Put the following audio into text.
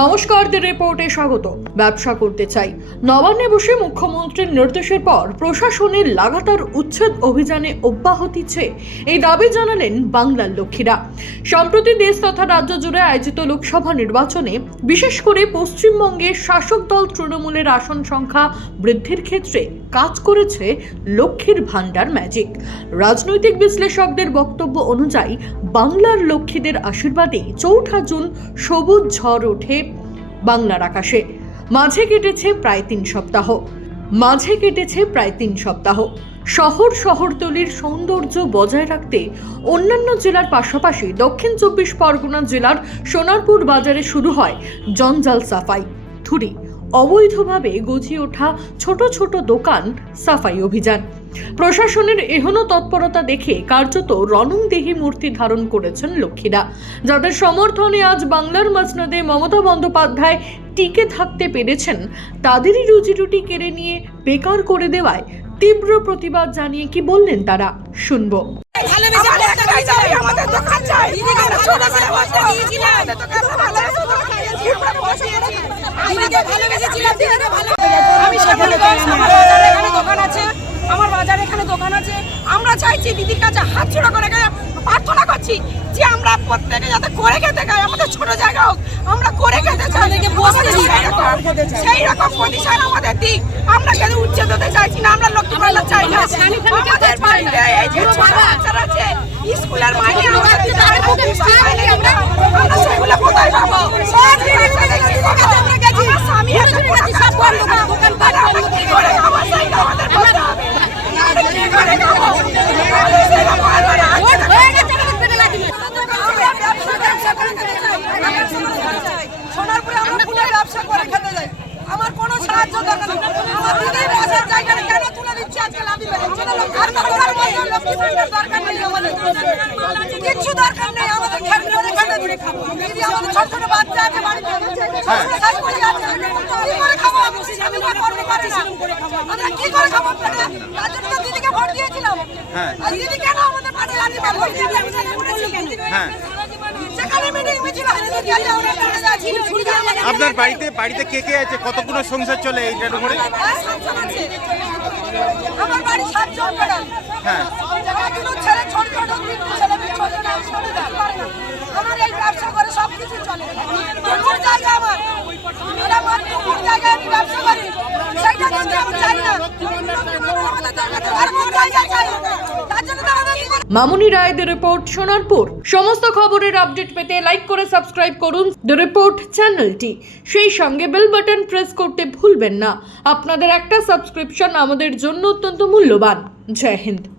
নমস্কার, দ্য রিপোর্টে স্বাগত। ব্যবসা করতে চাই, নবান্নে বসে মুখ্যমন্ত্রীর নির্দেশের পর প্রশাসনের লাগাতার উচ্ছেদ অভিযানে অব্যাহতি চেয়ে এই দাবি জানালেন বাংলার লক্ষ্মীরা। সম্প্রতি দেশ তথা রাজ্য জুড়ে আয়োজিত লোকসভা নির্বাচনে বিশেষ করে পশ্চিমবঙ্গের শাসক দল তৃণমূলের আসন সংখ্যা বৃদ্ধির ক্ষেত্রে কাজ করেছে লক্ষ্মীর ভান্ডার ম্যাজিক। রাজনৈতিক বিশ্লেষকদের বক্তব্য অনুযায়ী বাংলার লক্ষ্মীদের আশীর্বাদে 4 জুন সবুজ ঝড় ওঠে বাংলার আকাশে। মাঝে কেটেছে প্রায় 3 সপ্তাহ। শহরতলির সৌন্দর্য বজায় রাখতে অন্যান্য জেলার পাশাপাশি দক্ষিণ 24 পরগনা জেলার সোনারপুর বাজারে শুরু হয় জঞ্জাল সাফাই থুরি। অবৈধভাবে গজিয়ে ওঠা ছোট ছোট দোকান সাফাই অভিযান। প্রশাসনের এহেন তৎপরতা দেখে কার্যত রণংদেহী মূর্তি ধারণ করেছেন লক্ষ্মীরা, যাদের সমর্থনে আজ বাংলার মসনদে মমতা বন্দ্যোপাধ্যায় টিকে থাকতে পেরেছেন। তাদেরই রুজিরুটি কেড়ে নিয়ে বেকার করে দেওয়ায় তীব্র প্রতিবাদ জানিয়ে কি বললেন তারা, শুনবো। আমার বাজারে এখানে দোকান আছে। আমরা চাইছি দিদির কাছে হাত জোড়া করে প্রার্থনা করছি যে আমরা প্রত্যেকে যাতে করে খেতে খাই, আমাদের ছোট জায়গা হোক, আমরা করে খেতে চাই। সেই রকম প্রতিষ্ঠান আমাদের দিক। আমরা কেন উচ্ছেদ হতে চাইছি না, আমরা লক্ষ্মী ভান্ডার চাই না। আমাদের বাড়িতে এই যে ছোট বাচ্চারা আছে স্কুলের মাইনে আমরা সেগুলো কোথায় পাবো? আমার স্বামী একটা সব বন্ধ দোকান পাড়া আমরা কি করে খাবো? সেইটা আমাদের বলতে হবে। সোনারপুরে আমরা ফুলের ব্যবসা করে খেতে যাই, আমার কোনো সাহায্য দরকার নেই। আমার দিদি বসার জায়গাটা কেন তুলে দিচ্ছে আজকে লাভি বেরোচ্ছে না? লক্ষ্মী ভান্ডার দরকার নেই, আমাদের কিচ্ছু দরকার নেই। আমাদের খেতে করে খেতে দিদি, আমাদের ছোট ছোট বাচ্চা আছে বাড়িতে, কি করে খাবো? আমি করতে পারছি না, আমরা কি করে খাবো? তার জন্য তো দিদিকে ভোট দিয়েছিলাম। আর দিদি কেন আমাদের পাশে লাঠি মারলো? আপনার বাড়িতে কে কে আছে? কতগুলো সংসার চলে এইটার উপরে? আমার বাড়ি 7 জন ম্যাডাম। হ্যাঁ, ছেলে ছোট ছোট 3 ছেলে মেয়ে আমার এই ব্যবসা করে সব কিছু চলে। কোন জায়গা আমার কোন জায়গায় আমি ব্যবসা করি সেইটা কিন্তু আমি চাই না। আর কোন জায়গায় চাই তার জন্য তো আমাদের মামুনি রায়, দ্য রিপোর্ট, সোনারপুর। সমস্ত খবরের আপডেট পেতে লাইক করে সাবস্ক্রাইব করুন দ্য রিপোর্ট চ্যানেলটি। সেই সঙ্গে বেল বাটন প্রেস করতে ভুলবেন না। আপনাদের একটা সাবস্ক্রিপশন আমাদের জন্য অত্যন্ত মূল্যবান। জয় হিন্দ।